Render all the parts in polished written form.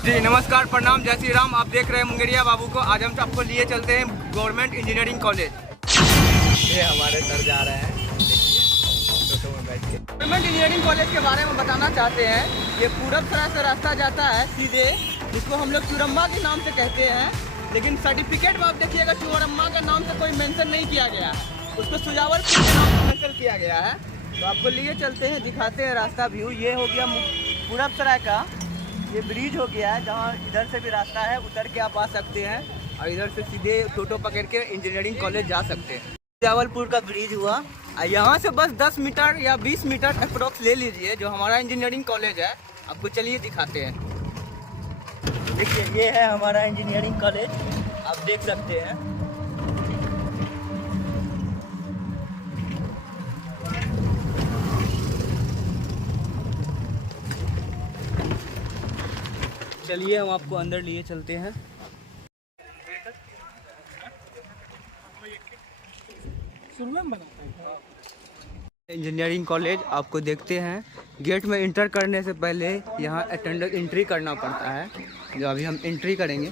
जी नमस्कार, प्रणाम, जय श्री राम। आप देख रहे हैं मुंगेरिया बाबू को। आज हम आपको लिए चलते हैं गवर्नमेंट इंजीनियरिंग कॉलेज। ये हमारे सर जा रहे हैं, देखिए टोटो में बैठ के। गवर्नमेंट इंजीनियरिंग कॉलेज के बारे में बताना चाहते हैं। ये पूरब सराय से रास्ता जाता है सीधे, जिसको हम लोग चुरम्मा के नाम से कहते हैं, लेकिन सर्टिफिकेट में आप देखिएगा चुरम्मा के नाम से कोई मेंशन नहीं किया गया है, उसको सुजावलपुर के नाम से मेंशन किया गया है। तो आपको लिए चलते हैं, दिखाते हैं रास्ता व्यू। ये हो गया पूरब सराय का, ये ब्रिज हो गया है, जहाँ इधर से भी रास्ता है, उतर के आप आ सकते हैं और इधर से सीधे टोटो पकड़ के इंजीनियरिंग कॉलेज जा सकते हैं। सुजावलपुर का ब्रिज हुआ, यहाँ से बस 10 मीटर या 20 मीटर अप्रोक्स ले लीजिए, जो हमारा इंजीनियरिंग कॉलेज है। आपको चलिए दिखाते हैं। देखिए ये है हमारा इंजीनियरिंग कॉलेज, आप देख सकते हैं। चलिए हम आपको अंदर लिए चलते हैं। इंजीनियरिंग कॉलेज आपको देखते हैं। गेट में इंटर करने से पहले यहाँ अटेंडेंस एंट्री करना पड़ता है, जो अभी हम एंट्री करेंगे।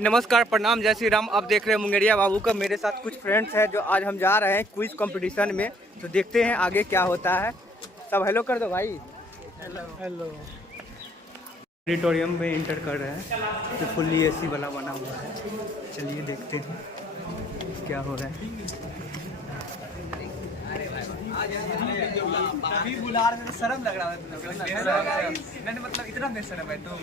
नमस्कार, प्रणाम, जय श्री राम। आप देख रहे हैं मुंगेरिया बाबू का। मेरे साथ कुछ फ्रेंड्स हैं, जो आज हम जा रहे हैं क्विज कंपटीशन में। तो देखते हैं आगे क्या होता है। सब हेलो कर दो भाई। Hello hello. ऑडिटोरियम में इंटर कर रहे हैं, जो फुल्ली एसी वाला बना हुआ है। चलिए देखते हैं क्या हो रहा है। अभी बुला रहे तो शर्म लग रहा है, मतलब इतना बेशर्म है तो।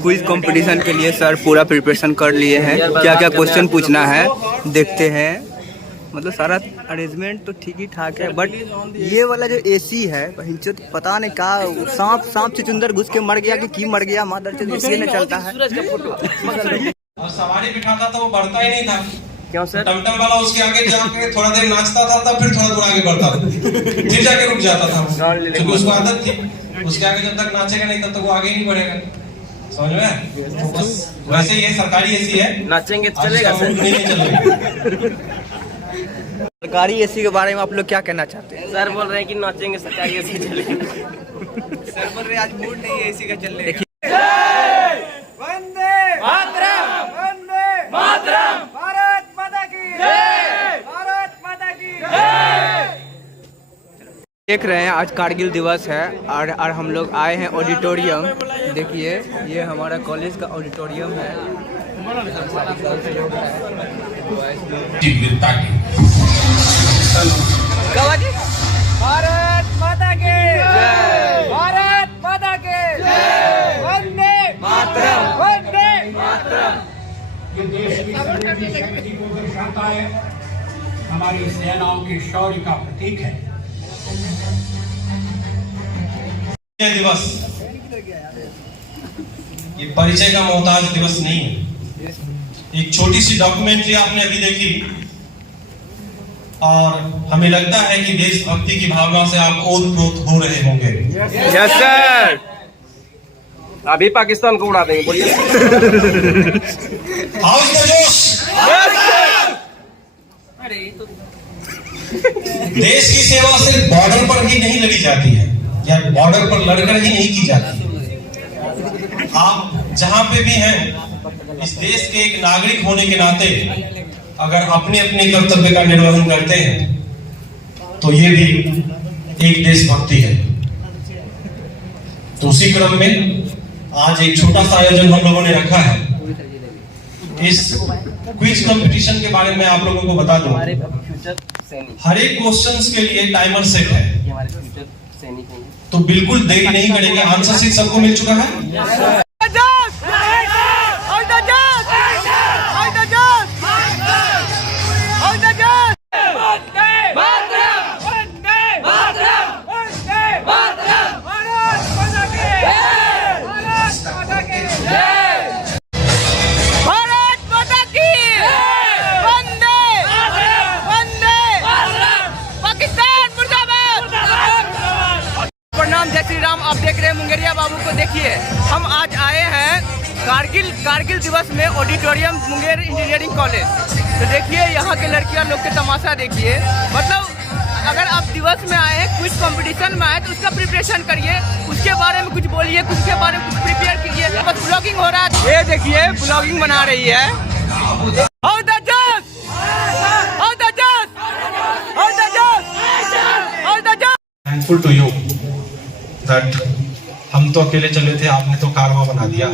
क्विज कंपटीशन के लिए सर पूरा प्रिपरेशन कर लिए हैं। क्या क्या क्वेश्चन पूछना है देखते हैं। मतलब सारा अरेंजमेंट तो ठीक ही ठाक है, बट ये वाला जो एसी है पता नहीं का सांप चुचुंदर घुस के मर गया कि मर गया, मादर चोद एसी में चलता है। और सवारी बिठाता था वो बढ़ता ही नहीं था। क्यों सर? टमटम वाला उसके आगे जाके थोड़ा देर नाचता था, तब फिर थोड़ा दूर आगे बढ़ता था, फिर जाके रुक जाता था, क्योंकि उसको आदत थी। उसके आगे जब तक नाचेगा नहीं तब तक वो आगे नहीं बढ़ेगा। समझ में? बस वैसे ये सरकारी एसी है, नाचेंगे तो चलेगा सर, नहीं चलेगा। सरकारी एसी के बारे में आप लोग क्या कहना चाहते हैं? सर बोल रहे हैं कि नाचेंगे सरकारी एसी चलेगा। सर बोल रहे हैं आज मूड नहीं है एसी का चलने का। वंदे मातरम, वंदे मातरम, भारत माता की जय, भारत माता की जय। देख रहे हैं आज कारगिल दिवस है और हम लोग आए हैं ऑडिटोरियम। देखिए ये हमारा कॉलेज का ऑडिटोरियम है। भारत माता के जय, भारत माता के जय, वंदे मातरम, वंदे मातरम। ये देश की शक्ति को दर्शाता है, हमारी सेनाओं के शौर्य का प्रतीक है। ये दिवस ये परिचय का मोहताज दिवस नहीं है। एक छोटी सी डॉक्यूमेंट्री आपने अभी देखी और हमें लगता है कि देशभक्ति की भावना से आप ओतप्रोत हो रहे होंगे। Yes sir. अभी पाकिस्तान को उड़ा देंगे, बोलिए। हाउ इज द जोश? देश की सेवा सिर्फ बॉर्डर पर ही नहीं लड़ी जाती है, या बॉर्डर पर लड़कर ही नहीं की जाती। आप जहां पे भी हैं, इस देश के एक नागरिक होने के नाते अगर अपने अपने कर्तव्य का निर्वहन करते हैं तो ये भी एक देशभक्ति है। तो उसी क्रम में आज एक छोटा सा आयोजन हम लोगों ने रखा है। इस क्विज कंपटीशन के बारे में आप लोगों को बता दूं, हर एक क्वेश्चंस के लिए टाइमर सेट है, तो बिल्कुल देरी नहीं करेंगे। आंसर शीट सबको मिल चुका है? जय श्री राम। आप देख रहे हैं मुंगेरिया बाबू को। देखिए हम आज आए हैं कारगिल दिवस में ऑडिटोरियम मुंगेर इंजीनियरिंग कॉलेज। तो देखिए यहाँ के लड़कियाँ लोग के तमाशा देखिए। मतलब अगर आप दिवस में आए, कुछ कंपटीशन में आए तो उसका प्रिपरेशन करिए, उसके बारे में कुछ बोलिए, कुछ के बारे में कुछ प्रिपेयर कीजिए। बस ब्लॉगिंग हो रहा है, ये देखिए ब्लॉगिंग बना रही है। How the judge? How the judge? How the judge? How the judge? Thankful to you that हम तो अकेले चले थे, आपने तो कारवां बना दिया।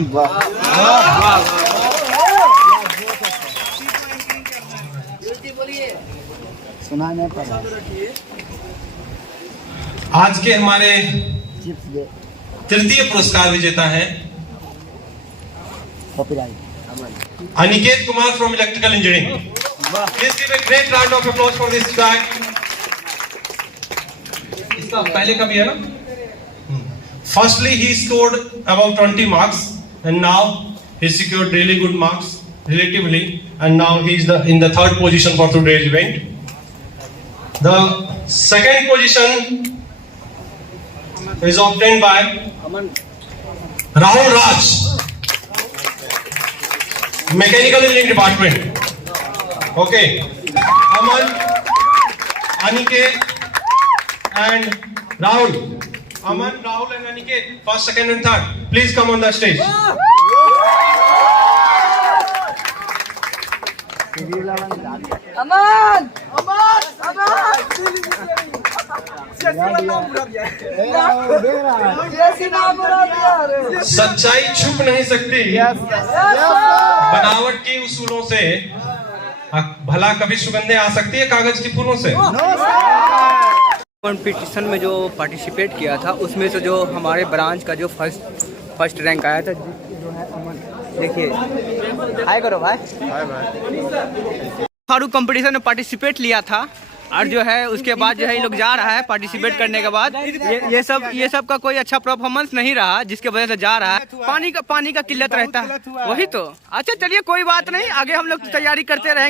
आज के हमारे तृतीय पुरस्कार विजेता हैं Aniket Kumar from electrical engineering. Please give a great round of applause for this guy. इसका पहले का भी है ना। Firstly, he scored about 20 marks, and now he secured really good marks relatively, and now he is in the third position for today's event. The second position is obtained by Rahul Raj, Mechanical Engineering Department. Okay, Aman, Aniket, and Rahul. Aman, Rahul and Aniket, first, second and third. Please come on the stage. अमन सच्चाई छुप नहीं सकती बनावट की उसूलों से। भला कभी सुगंधें आ सकती है कागज की फूलों से। कंपटीशन में जो पार्टिसिपेट किया था उसमें से जो हमारे ब्रांच का जो फर्स्ट रैंक आया था, जो है अमन, देखिए हाय करो भाई। फारूक कंपटीशन में पार्टिसिपेट लिया था, और जो है उसके बाद जो है ये लोग जा रहा है पार्टिसिपेट करने के बाद। ये सब का कोई अच्छा परफॉर्मेंस नहीं रहा, जिसके वजह से जा रहा है। पानी का किल्लत रहता है, वही तो। अच्छा चलिए कोई बात नहीं, आगे हम लोग तैयारी करते रहेंगे।